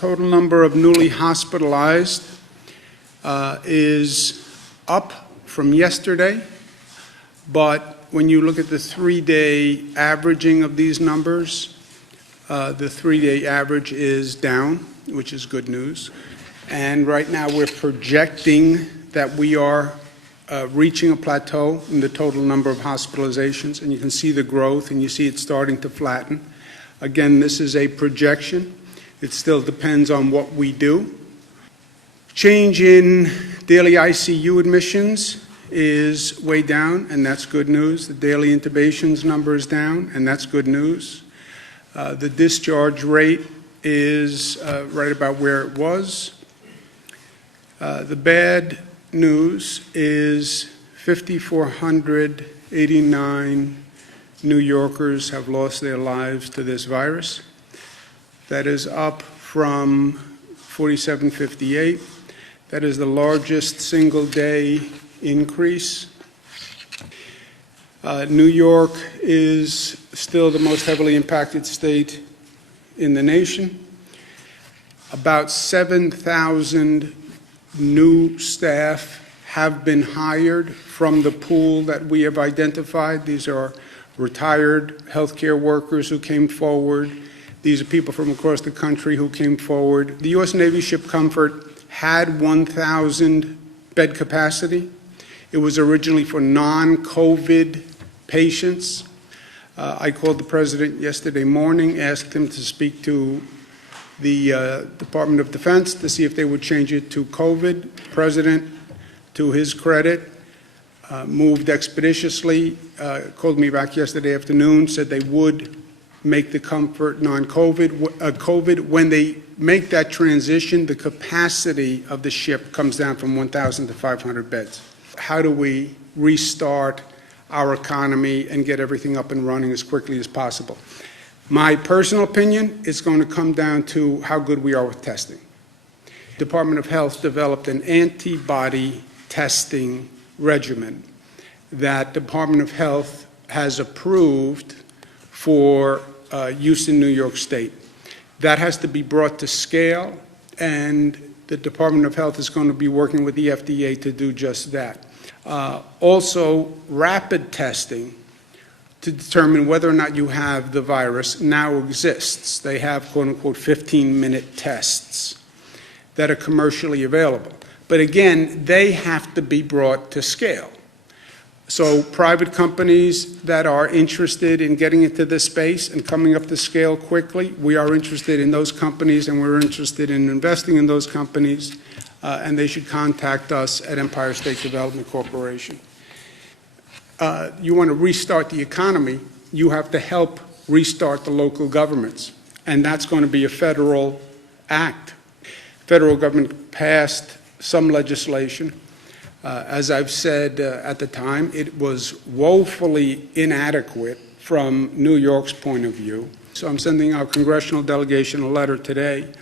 Total number of newly hospitalized is up from yesterday, but when you look at the 3-day averaging of these numbers, the 3-day average is down, which is good news. And right now we're projecting that we are reaching a plateau in the total number of hospitalizations, and you can see the growth and you see it starting to flatten. Again, this is a projection. It still depends on what we do. Change in daily ICU admissions is way down, and that's good news. The daily intubations number is down, and that's good news. The discharge rate is right about where it was. The bad news is 5,489 New Yorkers have lost their lives to this virus. That is up from 4,758. That is the largest single-day increase. New York is still the most heavily impacted state in the nation. About 7,000 new staff have been hired from the pool that we have identified. These are retired healthcare workers who came forward. These are people from across the country who came forward. The U.S. Navy ship Comfort had 1,000 bed capacity. It was originally for non-COVID patients. I called the president yesterday morning, asked him to speak to the Department of Defense to see if they would change it to COVID. The president, to his credit, moved expeditiously, called me back yesterday afternoon, said they would make the Comfort non-COVID. COVID. When they make that transition, the capacity of the ship comes down from 1,000 to 500 beds. How do we restart our economy and get everything up and running as quickly as possible? My personal opinion is going to come down to how good we are with testing. The Department of Health developed an antibody testing regimen that the Department of Health has approved for use in New York State. That has to be brought to scale, and the Department of Health is going to be working with the FDA to do just that. Also, rapid testing to determine whether or not you have the virus now exists. They have, quote-unquote, 15-minute tests that are commercially available. But again, they have to be brought to scale. So private companies that are interested in getting into this space and coming up to scale quickly, we are interested in those companies, and we're interested in investing in those companies, and they should contact us at Empire State Development Corporation. You want to restart the economy, you have to help restart the local governments, and that's going to be a federal act. Federal government passed some legislation. As I've said at the time, it was woefully inadequate from New York's point of view. So I'm sending our congressional delegation a letter today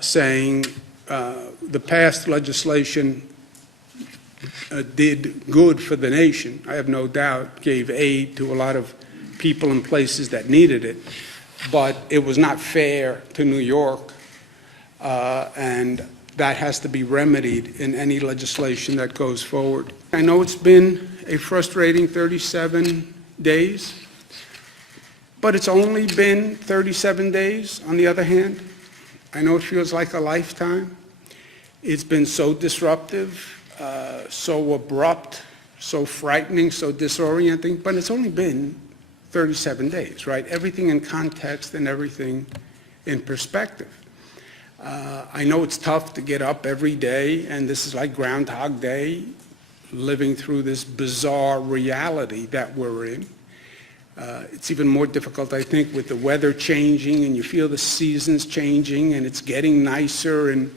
saying the past legislation did good for the nation, I have no doubt, gave aid to a lot of people and places that needed it, but it was not fair to New York, and that has to be remedied in any legislation that goes forward. I know it's been a frustrating 37 days, but it's only been 37 days on the other hand. I know it feels like a lifetime. It's been so disruptive, so abrupt, so frightening, so disorienting, but it's only been 37 days, right? Everything in context and everything in perspective. I know it's tough to get up every day, and this is like Groundhog Day, living through this bizarre reality that we're in. It's even more difficult, I think, with the weather changing, and you feel the seasons changing, and it's getting nicer, and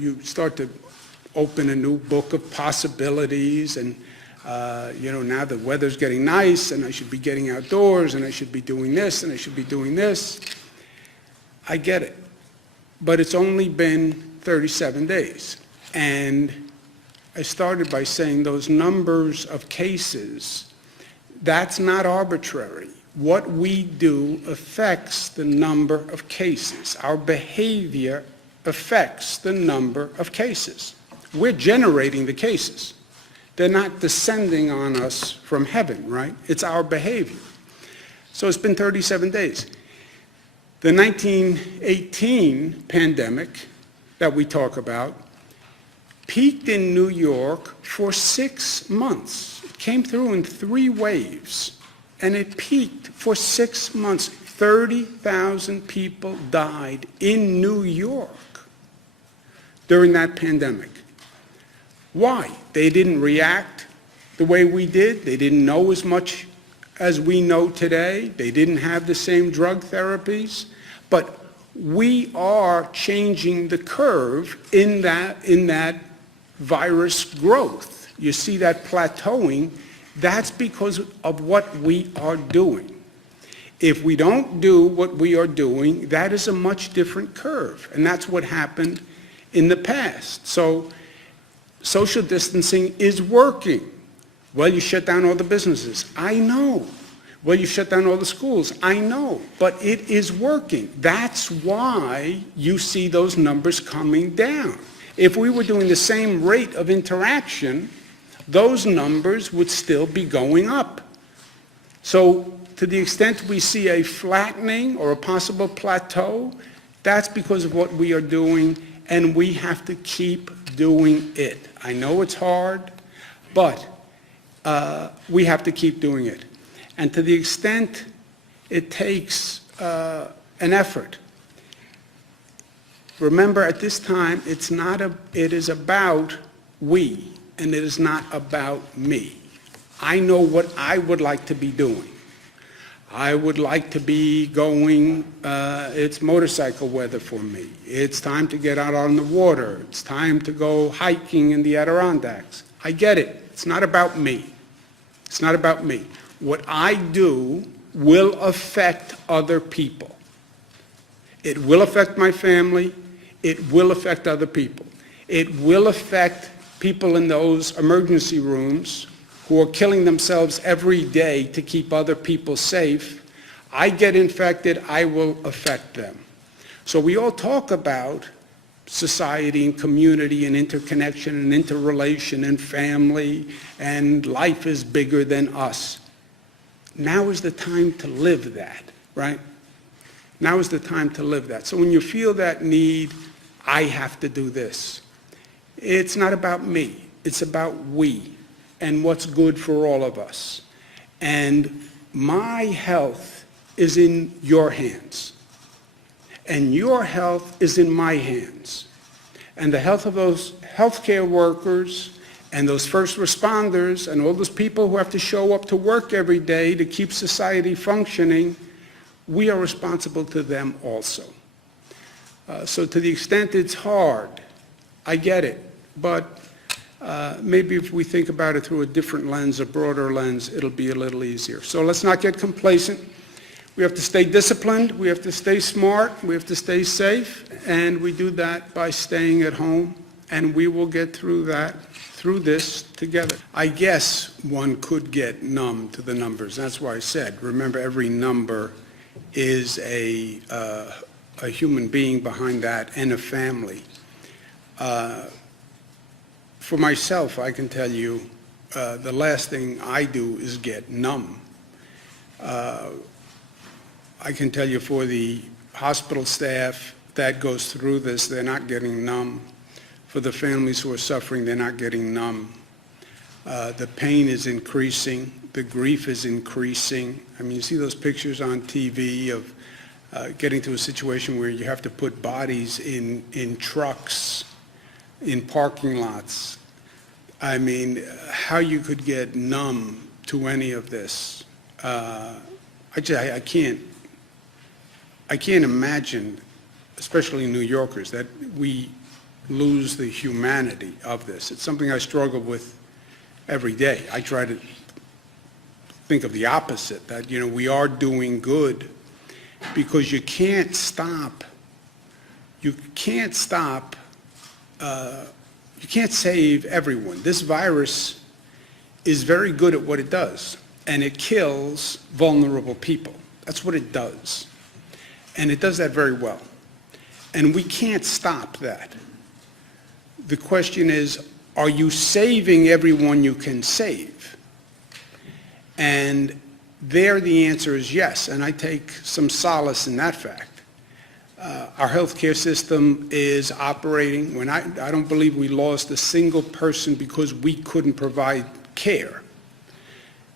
you start to open a new book of possibilities, and now the weather's getting nice, and I should be getting outdoors, and I should be doing this, and I should be doing this. I get it. But it's only been 37 days. And I started by saying those numbers of cases, that's not arbitrary. what we do affects the number of cases. Our behavior affects the number of cases. We're generating the cases. They're not descending on us from heaven, right? It's our behavior. So it's been 37 days. The 1918 pandemic that we talk about peaked in New York for 6 months. It came through in 3 waves, and it peaked for 6 months. 30,000 people died in New York during that pandemic. Why? They didn't react the way we did. They didn't know as much as we know today. They didn't have the same drug therapies. But we are changing the curve in that virus growth. You see that plateauing. That's because of what we are doing. If we don't do what we are doing, that is a much different curve. And that's what happened in the past. So social distancing is working. Well, you shut down all the businesses. I know. Well, you shut down all the schools. I know. But it is working. That's why you see those numbers coming down. If we were doing the same rate of interaction, those numbers would still be going up. So to the extent we see a flattening or a possible plateau, that's because of what we are doing, and we have to keep doing it. I know it's hard, but we have to keep doing it. And to the extent it takes an effort, remember at this time it is about we, and it is not about me. I know what I would like to be doing. I would like to be going, it's motorcycle weather for me. It's time to get out on the water. It's time to go hiking in the Adirondacks. I get it. It's not about me. It's not about me. What I do will affect other people. It will affect my family. It will affect other people. It will affect people in those emergency rooms who are killing themselves every day to keep other people safe. I get infected, I will affect them. So we all talk about society and community and interconnection and interrelation and family, and life is bigger than us. Now is the time to live that, right? Now is the time to live that. So when you feel that need, I have to do this. It's not about me, it's about we and what's good for all of us. And my health is in your hands. And your health is in my hands. And the health of those healthcare workers and those first responders and all those people who have to show up to work every day to keep society functioning, we are responsible to them also. So to the extent it's hard, I get it. But maybe if we think about it through a different lens, a broader lens, it'll be a little easier. So let's not get complacent. We have to stay disciplined, we have to stay smart, we have to stay safe, and we do that by staying at home, and we will get through this together. I guess one could get numb to the numbers. That's why I said, remember, every number is a human being behind that and a family. For myself, I can tell you, the last thing I do is get numb. I can tell you for the hospital staff that goes through this, they're not getting numb. For the families who are suffering, they're not getting numb. The pain is increasing. The grief is increasing. I mean, you see those pictures on TV of getting to a situation where you have to put bodies in trucks, in parking lots. I mean, how you could get numb to any of this. I can't imagine, especially New Yorkers, that we lose the humanity of this. It's something I struggle with every day. I try to think of the opposite, that, you know, we are doing good, because you can't stop, you can't save everyone. This virus is very good at what it does. and it kills vulnerable people. That's what it does. And it does that very well. And we can't stop that. The question is, are you saving everyone you can save? And there the answer is yes, and I take some solace in that fact. Our healthcare system is operating. When I don't believe we lost a single person because we couldn't provide care.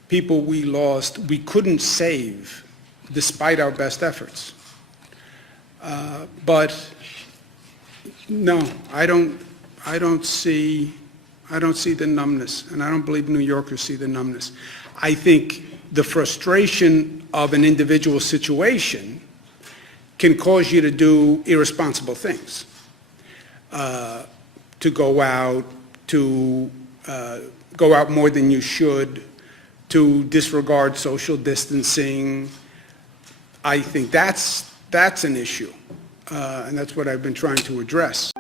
People we lost, we couldn't save despite our best efforts. But no, I don't see the numbness, and I don't believe New Yorkers see the numbness. I think the frustration of an individual situation can cause you to do irresponsible things, to go out more than you should, to disregard social distancing. I think that's an issue, and that's what I've been trying to address.